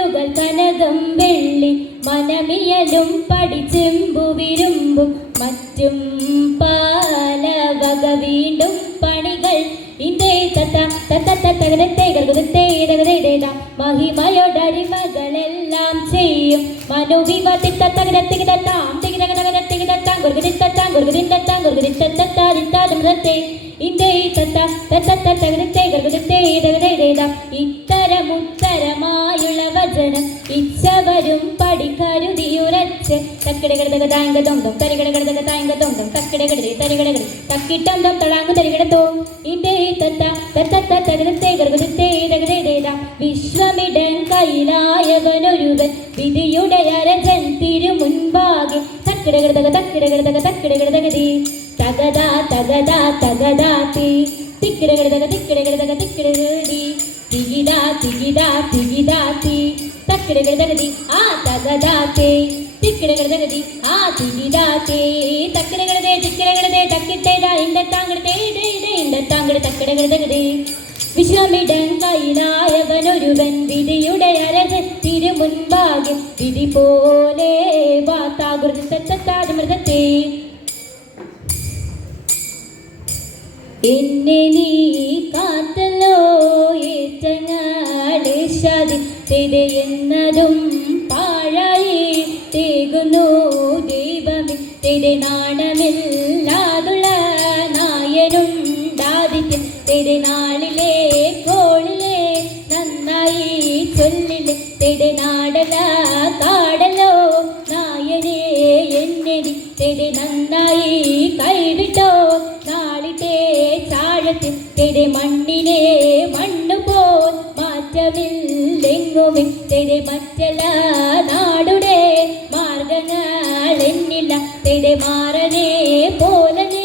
കല്ലുകൾ തനതും വെള്ളി മനമിയലും പടിച്ചെമ്പു വിരുമ്പും മറ്റും പാലവക വീണ്ടും പണികൾ മഹിമയോടരിമകളെല്ലാം ചെയ്യും മനുവിവത്തി തത്തകരത്തിക്ക് തത്താം തികിതകതകരത്തിക്ക് തത്താം ഗുർഗതി തത്ത തത്ത തത്താം തത്ത തക്കിടകിടതക താങ്കതൊണ്ടും തരികിടകിടതക താങ്കതൊണ്ടും തക്കിടകിടതി തരികിടകിട തക്കിട്ടന്തം തളാങ്ങു തരികിടത്തോം ഇതേ തത്ത തത്ത തത്തകരത്തെ ഗർഗത്തെ ഇരകതേത വിശ്വമിടൻ കയ്യിലായവനൊരുവൻ വിധിയുടെ അരജൻ തിരു മുൻപാകെ തക്കിടകിടതക തക്കിടകിടതക തക്കിടകിടതകതി തകതാ തകതാ തകതാ തീ തിക്കിടകിടതക തിക്കിടകിടതക തിക്കിടകിടതി തികിടാ തികിടാ തികിടാ തീ തക്കിടകിടതകതി ആ തകതാത്തേ തേ തിക്കിടകിടതകതി ആ തികിടാ തേ തക്കിടകിടതേ തിക്കിടകിടതേ തക്കിട്ടേതാ ഇണ്ടത്താങ്കിടതേ ഇടേ ഇടേ ഇണ്ടത്താങ്കിട തക്കിടകിടതകതി വിശ്വമിടൻ കയ്യിലായവനൊരുവൻ വിധിയുടെ അരജത്തിരു മുൻപാകെ വിധി പോലെ വാത്താകൃതി തത്താതിമൃതത്തെ എന്നെ നീ കാത്തല്ലോ ഏറ്റങ്ങാളെ എന്നതും പാഴായി തീകുന്നു ദൈവമേ തെരെ നാണമില്ലാതുള്ള ദാദിക്കും തെരെ നാളിലെ കോളിലെ നന്നായി ചൊല്ലിലെ തെരെ നാടല കാടലോ നായനെ എന്നടി. തിരി നന്നായി കൈവിട്ടോ നാളിത്തെ ചാഴത്തിൽ തിരി മണ്ണിനെ മണ്ണു പോൽ മാറ്റമില്ലെങ്ങുമേ തെരെ മറ്റല്ല നാടുടെ മാർഗങ്ങൾ എന്നില്ല. തെടെ മാറനെ പോലനെ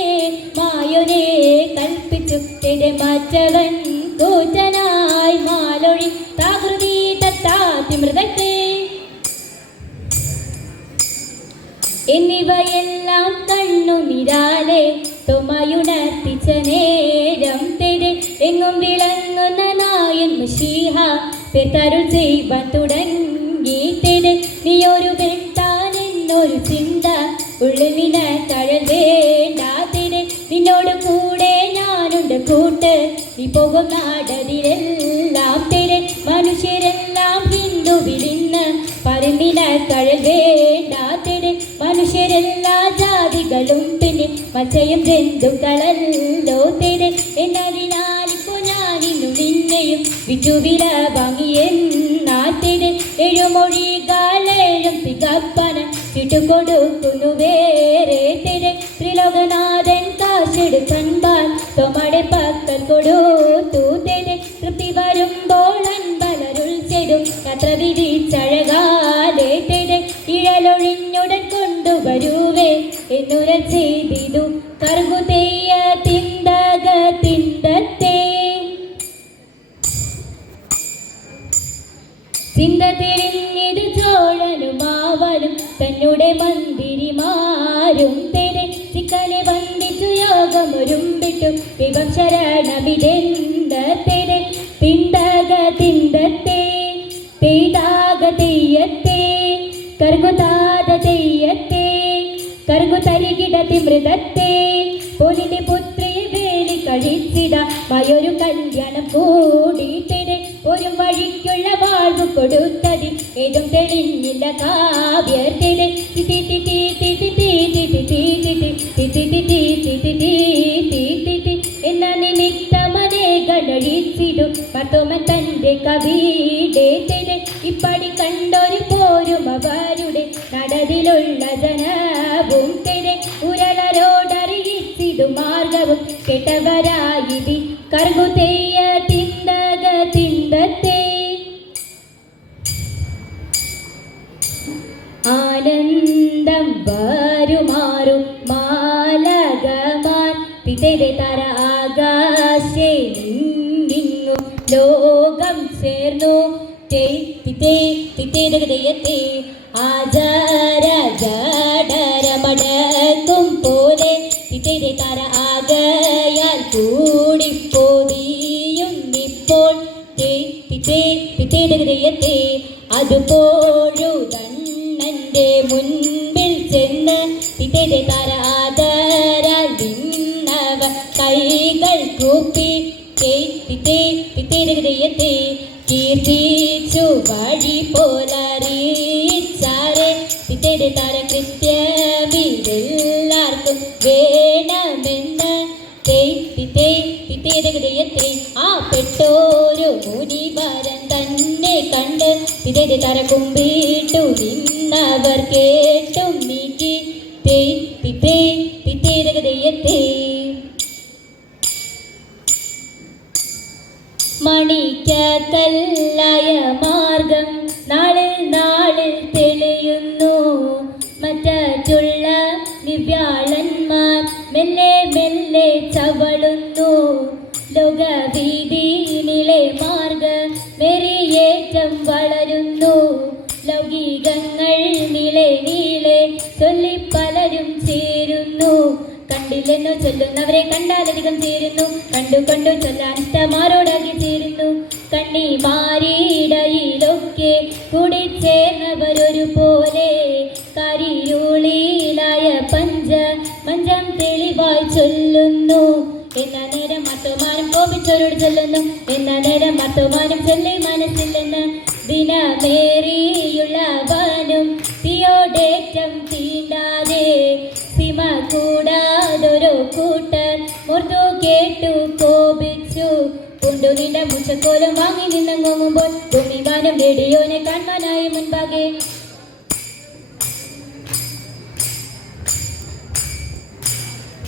മായൊനെ കൽപ്പിച്ചു. തെടെ മറ്റവൻ കൂറ്റനായി മാലൊഴി താകൃതി തത്താതി മൃതത്തെ എന്നിവയെല്ലാം കണ്ണു നിരാലെ തുമയുണർത്തിച്ച നേരം തെരെ എങ്ങും വിളങ്ങുന്ന നായൻ മഷീഹ പെത്തരുൾ ചെയ്യുവാൻ തുടങ്ങി തെരെ നീ ഒരു വെട്ടാൻ എന്നൊരു ചിന്ത ഉള്ളിൽ നിന കഴൽ വേണ്ട തെരെ നിന്നോട് കൂടെ ഞാനുണ്ട് കൂട്ട്. നീ പോകും നാടതിലെല്ലാം തെരെ മനുഷ്യരെല്ലാം ഹിന്ദുവിലിന്ന് പരന്നിന കഴൽ വേണ്ട മനുഷ്യരെല്ലാ ജാതികളും പിന്നെ മച്ചയും ജന്തുക്കളല്ലോ തെരെ എന്നതിനാലിപ്പോ ഞാനിന്നു നിന്നെയും വിറ്റുവില ചുട്ടുകൊടുക്കുന്നു വേറെ തിരെ ത്രിലോകനാഥൻ കാശെടുക്കൻപാൽ തൊമടെ പക്കൽ കൊടുത്തു തെരെ തൃപ്തി വരുമ്പോൾ അൻപലരുൾ ചെടും യാത്ര വിധിച്ചഴകാലെ തെരെ ഇഴലൊഴിഞ്ഞുടൻ കൊണ്ടുവരുവേ. എന്നുര ചെയ്തിതു കറുകുതെയ്യ തിന്തക തിന്തത്തെ തിരിഞ്ഞിത് തന്നുടെ തന്നെ മന്ദിരിമാരും തെരെ ചിക്കലെ വന്ദിച്ചു യോഗമൊരുമ്പിട്ടു. വിവം ശരണമിതെന്ത തെരെ തിന്തക തിന്തത്തെ പെയ്താക തെയ്യത്തെ കർഗുതാത തെയ്യത്തെ കർഗു തരികിടത്തി തിമൃതത്തെ പൊലിന്റെ പുത്രി വേലി കഴിച്ചിട മയൊരു കല്യാണം കൂടിയിട്ടെ ഒരു വഴിക്കുള്ള വാഴ്വ് കൊടുത്തതി ഏതും തെളിഞ്ഞില്ല കാവ്യത്തിലെ എന്ന നിമിത്തമനെ ഗണഴിച്ചിടും പത്തോമൻ തന്റെ കവിയുടെ തെരെ ഇപ്പടി കണ്ടൊരു പോരും അവരുടെ നടതിലുള്ള ജനവും തെരെ ഉരളരോടറിയിച്ചിടും മാർഗവും കെട്ടവരായി കർഗുതെയ്യ ಬರುಮಾರು ಮಾಲಗಮಾನ್ ಪಿತೆದೆ ತರ ആകാശേ നിന്നു ലോകം ചേർന്നു. തിത്തേതകതയത്തെ ആചാര ജഡരമടക്കും പോലെ. തിത്തേതെ തര ആകയാൽ കൂടിപ്പോതിയും ഇപ്പോൾ. തിത്തേതകതയത്തെ അതുപോഴുതണ്ണന്റെ മുന്നിൽ ചെന്ന് തിരെ തരാതര നിന്നവ കൈകൾ കൂപ്പി ഹൃദയത്തെ കീർത്തിച്ചു വഴി പോലറിയിച്ചാരെ. തിരെ തര കൃത്യമിതെല്ലാവർക്കും വേണമെന്ന് ഹൃദയത്തെ ആ പെട്ടോരു മുനിവരൻ തന്നെ കണ്ട് തിരെ തര കുമ്പിട്ടു നിന്നവർ കേട്ടും നീക്കി തേ തിത്തേ തിത്തേരകതയത്തെ മണിക്കല്ലായ മാർഗം നാളിൽ നാളിൽ തെളിയുന്നു. മറ്റുള്ള ദിവ്യാളന്മാർ മെല്ലെ മെല്ലെ ചവളുന്നു. കണ്ടില്ലെന്നോ ചൊല്ലുന്നവരെ കണ്ടാലധികം ചേരുന്നു കണ്ടു കണ്ടു തീരുന്നു. ചേരുന്നു കണ്ണി മാറിയിടയിലൊക്കെ കൂടി ചേർന്നവരൊരു പോലെ. കരിയുളിയിലായ പഞ്ച മഞ്ചം തെളിവായി ചൊല്ലുന്നു. എന്ന നേരം മത്തമാനം കോപിച്ചവരോട് ചൊല്ലുന്നു. എന്ന നേരം മത്തമാനം ചൊല്ലി മനസ്സില്ലെന്ന് ദിനമേറിയുള്ളവനും തീയോടേറ്റം തീണ്ടാതെ സിമ കൂടാതൊരു കൂട്ടർ മുർത്തു കേട്ടു കോപിച്ചു. കൊണ്ടു നിന്റെ മുച്ചക്കോലം വാങ്ങി നിന്നങ്ങുമ്പോൾ ഭൂമികാനം റേഡിയോനെ കാണാനായി മുൻപാകെ.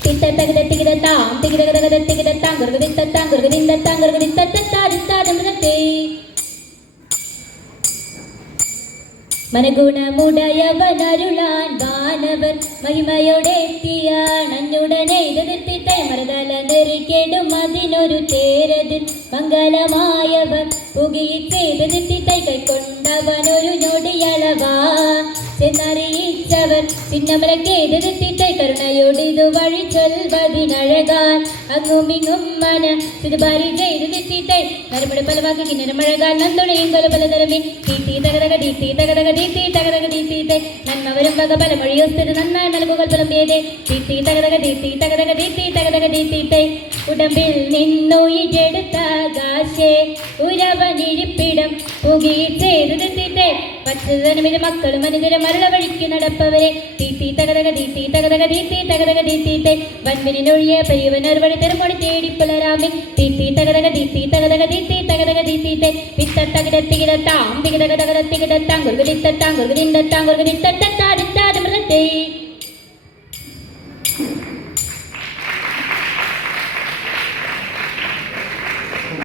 തിത്തത്തകത തികിതത്താം തികിതകതകത തികിതത്താം ഗുർഗതിത്തത്താം ഗുർഗതിന്തത്താം ഗുർഗതിത്തത്താരിത്താരമൃതത്തെ മനഗുണമുടയവനരുളാൻ വാനവർ മഹിമയോടെത്തിയാണഞ്ഞുടനെ എതിർത്തിട്ടെ മറുതല നെറിക്കേടും അതിനൊരു തേരതിൽ മംഗലമായവർ പുകിയിച്ചെതിർത്തിട്ടെ കൈക്കൊണ്ടവനൊരു ഞൊടിയളവാ. ചെന്നറിയിച്ചവർ ചിന്നമലക്കെ എതിർത്തിട്ടെ കരുണയോടിതു വഴി ചൊൽവതിനഴകാൻ അങ്ങുമിങ്ങും മന ഇത് ഭാരി ചെയ്ത് തിത്തിട്ടെ നരമട പലവാക്കി കിന്നരമഴകാൻ നന്ദുണയും കൊല പലതരമേ തീത്തി തകതക തീത്തി തകതക തീത്തി തകതക തീത്തിട്ടെ നന്മ വരും വക പല മൊഴിയൊസ്തത് നന്നായി നൽകുകൾ പുലമ്പിയതേ തീത്തി തകതക തീത്തി തകതക തീത്തി തകതക തീത്തിട്ടെ ഉടമ്പിൽ നിന്നു ഇഴെടുത്ത ആകാശേ ഉരവനിരിപ്പിടം പുകിയിച്ചേത് തിത്തിട്ടെ പച്ചതനമിത് മക്കളും മനിതര മരുള വഴിക്ക് നടപ്പവരെ. തീത്തി തകതക തീത്തി തകതക തീത്തി തകതക തീത്തിട്ടെ വൻപിനൊഴിയ പയ്യവനർ വഴി തെരുമൊഴി തേടി പുലരാമി. തീത്തി തകതക തീത്തി തകതക തീത്തി തകതക തീത്തിട്ടെ വിത്ത തകത തികിടത്താം തികിടക തകത തികിടത്താം ഗുരുഗതിത്തത്താം ഗുരുഗതിന്തത്താം ഗുരുഗതിത്തത്ത